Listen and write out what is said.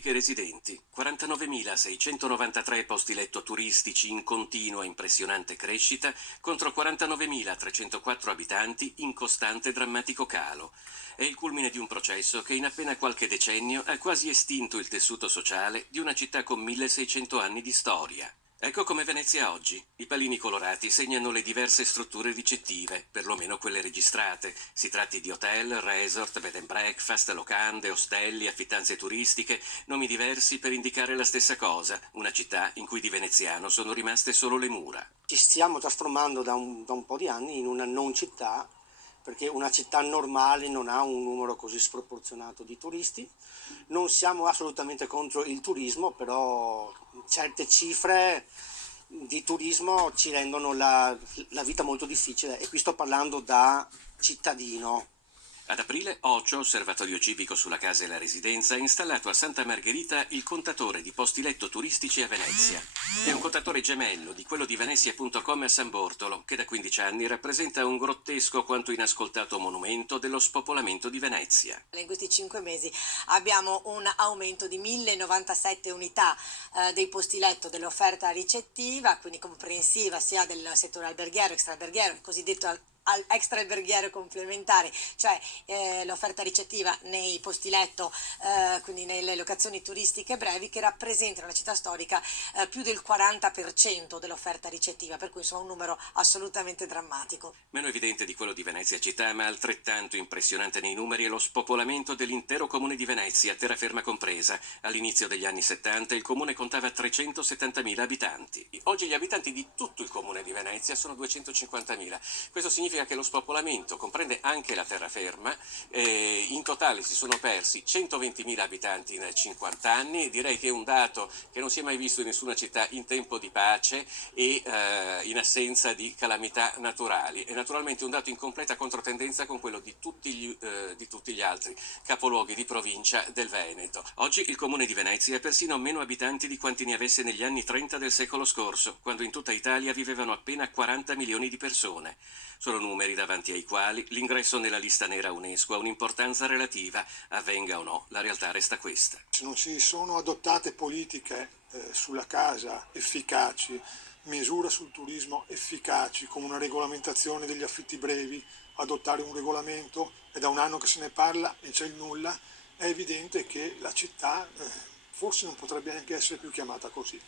turistiche residenti, 49.693 posti letto turistici in continua impressionante crescita contro 49.304 abitanti in costante drammatico calo. È il culmine di un processo che in appena qualche decennio ha quasi estinto il tessuto sociale di una città con 1600 anni di storia. Ecco come Venezia oggi. I pallini colorati segnano le diverse strutture ricettive, perlomeno quelle registrate. Si tratti di hotel, resort, bed and breakfast, locande, ostelli, affittanze turistiche, nomi diversi per indicare la stessa cosa, una città in cui di veneziano sono rimaste solo le mura. Ci stiamo trasformando da un po' di anni in una non città, perché una città normale non ha un numero così sproporzionato di turisti. Non siamo assolutamente contro il turismo, però certe cifre di turismo ci rendono la vita molto difficile, e qui sto parlando da cittadino. Ad aprile, Ocio, osservatorio civico sulla casa e la residenza, ha installato a Santa Margherita il contatore di posti letto turistici a Venezia. È un contatore gemello di quello di Venezia.com a San Bortolo, che da 15 anni rappresenta un grottesco quanto inascoltato monumento dello spopolamento di Venezia. In questi 5 mesi abbiamo un aumento di 1097 unità dei posti letto dell'offerta ricettiva, quindi comprensiva sia del settore alberghiero, extraalberghiero, il cosiddetto extra alberghiero complementare, cioè l'offerta ricettiva nei posti letto, quindi nelle locazioni turistiche brevi, che rappresentano la città storica più del 40% dell'offerta ricettiva, per cui insomma un numero assolutamente drammatico. Meno evidente di quello di Venezia città, ma altrettanto impressionante nei numeri, è lo spopolamento dell'intero comune di Venezia, terraferma compresa. All'inizio degli anni 70 il comune contava 370.000 abitanti. Oggi gli abitanti di tutto il comune di Venezia sono 250.000. Questo significa che lo spopolamento comprende anche la terraferma. In totale si sono persi 120.000 abitanti in 50 anni. Direi che è un dato che non si è mai visto in nessuna città in tempo di pace e in assenza di calamità naturali. È naturalmente un dato in completa controtendenza con quello di tutti gli altri capoluoghi di provincia del Veneto. Oggi il comune di Venezia ha persino meno abitanti di quanti ne avesse negli anni 30 del secolo scorso, quando in tutta Italia vivevano appena 40 milioni di persone. Sono numeri davanti ai quali l'ingresso nella lista nera UNESCO ha un'importanza relativa. Avvenga o no, la realtà resta questa. Se non si sono adottate politiche sulla casa efficaci, misure sul turismo efficaci, come una regolamentazione degli affitti brevi, adottare un regolamento, è da un anno che se ne parla e c'è il nulla, è evidente che la città forse non potrebbe neanche essere più chiamata così.